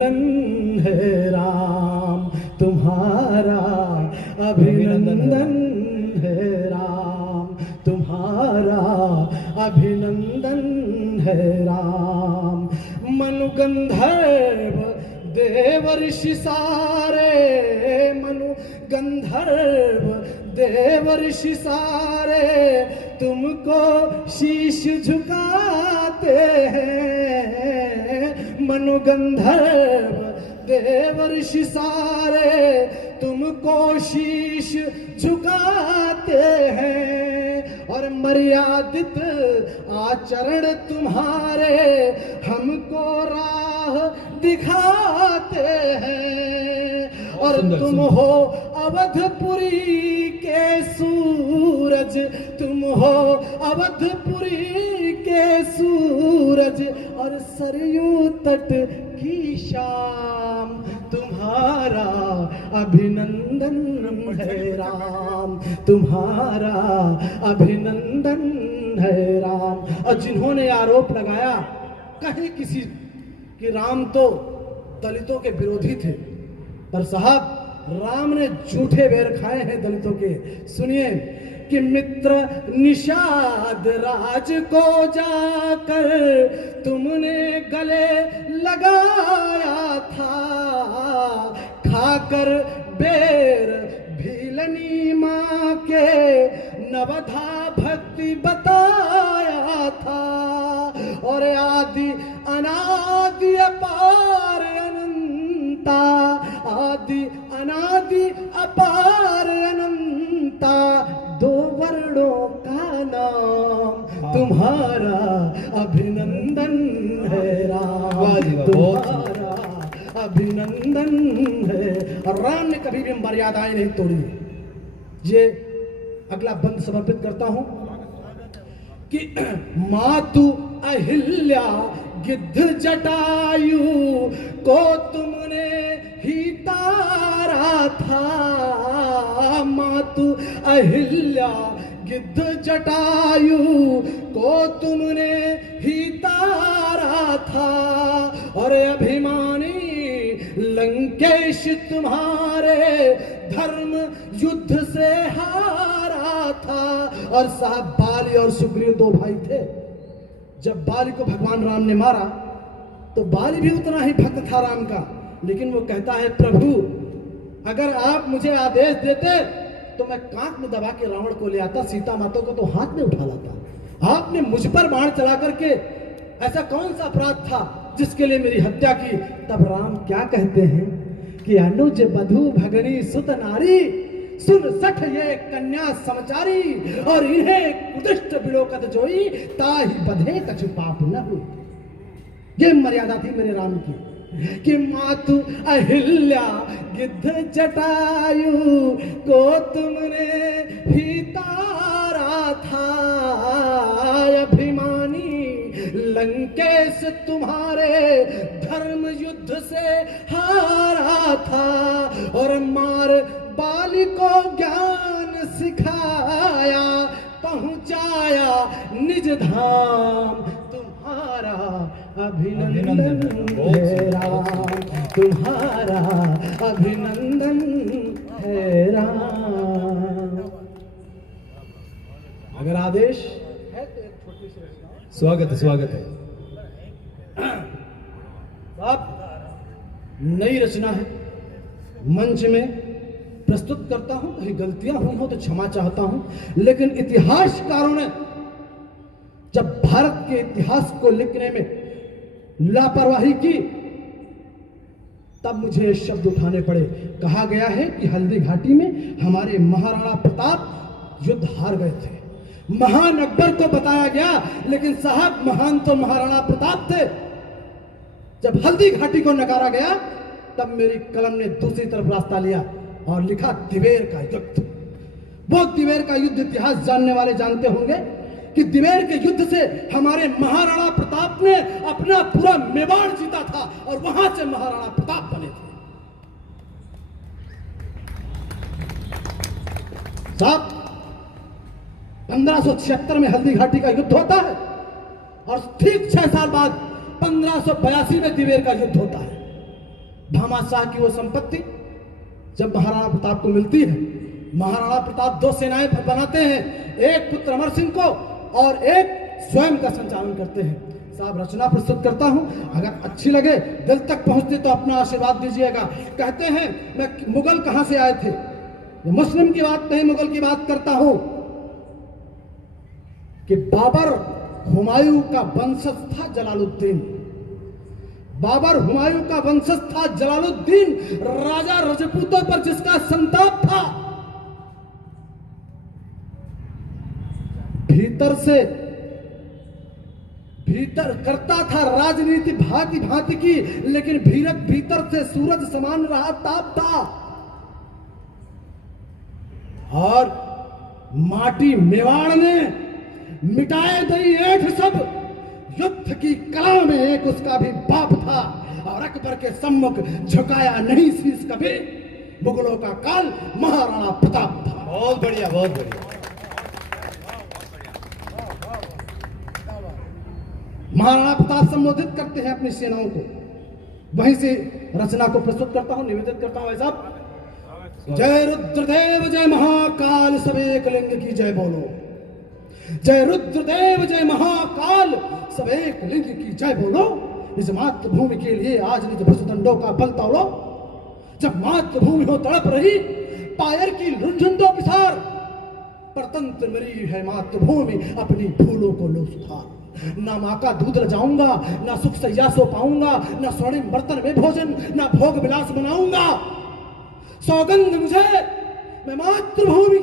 है राम तुम्हारा अभिनंदन है राम तुम्हारा अभिनंदन है राम। मनु गंधर्व देव ऋषि सारे मनु गंधर्व देव ऋषि सारे तुमको शीश झुकाते हैं। मनु गंधर्व देव ऋषि सारे तुमको शीश झुकाते हैं और मर्यादित आचरण तुम्हारे हमको राह दिखाते हैं। और तुम हो अवधपुरी के सूरज तुम हो अवधपुरी के सूरज और सरयू तट की शाम तुम्हारा अभिनंदन है राम तुम्हारा अभिनंदन है राम। और जिन्होंने आरोप लगाया कहीं किसी कि राम तो दलितों के विरोधी थे, पर साहब राम ने झूठे बैर खाए हैं दलितों के। सुनिए कि मित्र निषाद राज को जाकर तुमने गले लगाया था, खाकर बेर भीलनी माँ के नवधा भक्ति बताया था। और आदि अनादि अपार अनंता आदि अनादि अपार अनंता दो वर्णों का नाम तुम्हारा अभिनंदन है राम तुम्हारा अभिनंदन है। और राम ने कभी भी मर्यादाएं नहीं तोड़ी। ये अगला बंद समर्पित करता हूं कि मातु अहिल्या गिद्ध जटायु को तुमने ही तारा था। मातु अहिल्या गिद्ध जटायु को तुमने ही तारा था। और अभिमानी लंकेश तुम्हारे धर्म युद्ध से हारा था। और साहब बाली और सुग्रीव दो भाई थे। जब बाली को भगवान राम ने मारा तो बाली भी उतना ही भक्त था राम का, लेकिन वो कहता है प्रभु अगर आप मुझे आदेश देते तो मैं कांख में दबा के रावण को ले आता, सीता माता को तो हाथ में उठा लाता। आपने मुझ पर बाण चला करके ऐसा कौन सा अपराध था जिसके लिए मेरी हत्या की। तब राम क्या कहते हैं कि अनुज बधु भगनी सुत नारी सुन सठ ये कन्या समचारी और इन्हें कुदृष्ट बिलोकत जोई ताहि बधे कछु पाप न हुई। ये मर्यादा थी मेरे राम की कि मातु अहिल्या गिद्ध जटायु को तुमने ही तारा था। अभिमानी लंकेश तुम्हारे धर्म युद्ध से हारा था। और मार बाली को ज्ञान सिखाया पहुंचाया निज धाम तुम्हारा अभिनंदन है राम तुम्हारा अभिनंदन है राम। अगर आदेश है तो एक छोटी सी स्वागत है। आप नई रचना है, मंच में प्रस्तुत करता हूं, कहीं गलतियां हुई हो तो क्षमा चाहता हूं, लेकिन इतिहासकारों ने जब भारत के इतिहास को लिखने में लापरवाही की तब मुझे शब्द उठाने पड़े। कहा गया है कि हल्दी घाटी में हमारे महाराणा प्रताप युद्ध हार गए थे। महान अकबर को बताया गया, लेकिन साहब महान तो महाराणा प्रताप थे। जब हल्दी घाटी को नकारा गया तब मेरी कलम ने दूसरी तरफ रास्ता लिया और लिखा दिवेर का युद्ध। वो दिवेर का युद्ध इतिहास जानने वाले जानते होंगे कि दिवेर के युद्ध से हमारे महाराणा प्रताप ने अपना पूरा मेवाड़ जीता था और वहां से महाराणा प्रताप बने थे। साहब 1576 में हल्दी घाटी का युद्ध होता है और ठीक 6 साल बाद 1582 में दिवेर का युद्ध होता है। भामाशाह की वो संपत्ति जब महाराणा प्रताप को मिलती है, महाराणा प्रताप 2 सेनाएं बनाते हैं, एक पुत्र अमर सिंह को और एक स्वयं का संचालन करते हैं। साहब रचना प्रस्तुत करता हूं, अगर अच्छी लगे दिल तक पहुंचती तो अपना आशीर्वाद दीजिएगा। कहते हैं मैं मुगल कहां से आए थे, मुस्लिम की बात नहीं, मुगल की बात करता हूं कि बाबर हुमायूं का वंशज था जलालुद्दीन। बाबर हुमायूं का वंशज था जलालुद्दीन, राजा रजपूतों पर जिसका संताप था, भीतर करता था राजनीति भांति भांति की, लेकिन भीतर से सूरज समान रहा ताप था। और माटी मेवाड़ ने मिटाए दई ऐठ सब, युद्ध की कला में एक उसका भी बाप था, और अकबर के सम्मुख झुकाया नहीं शीश कभी, मुगलों का काल महाराणा प्रताप था। बहुत बढ़िया, बहुत बढ़िया। महाराणा प्रताप संबोधित करते हैं अपनी सेनाओं को, वहीं से रचना को प्रस्तुत करता हूं, निवेदित करता हूं। ऐसा जय रुद्रदेव जय महाकाल, सब एक लिंग की जय बोलो। जय रुद्रदेव जय महाकाल, सब एक लिंग की जय बोलो। इस मातृभूमि के लिए आज निज भुजदंडों का बल तोड़ो। जब मातृभूमि हो तड़प रही, पायर की रुंझुनों पिसार, परतंत्र मरी है मातृभूमि, अपनी फूलों को लो सुधार। ना माँ का दूध रजाऊंगा, ना सुख सैया सो पाऊंगा, ना स्वर्णिम बर्तन में भोजन, ना भोग विलास बनाऊंगा। सौगंध मुझे, मैं मातृभूमि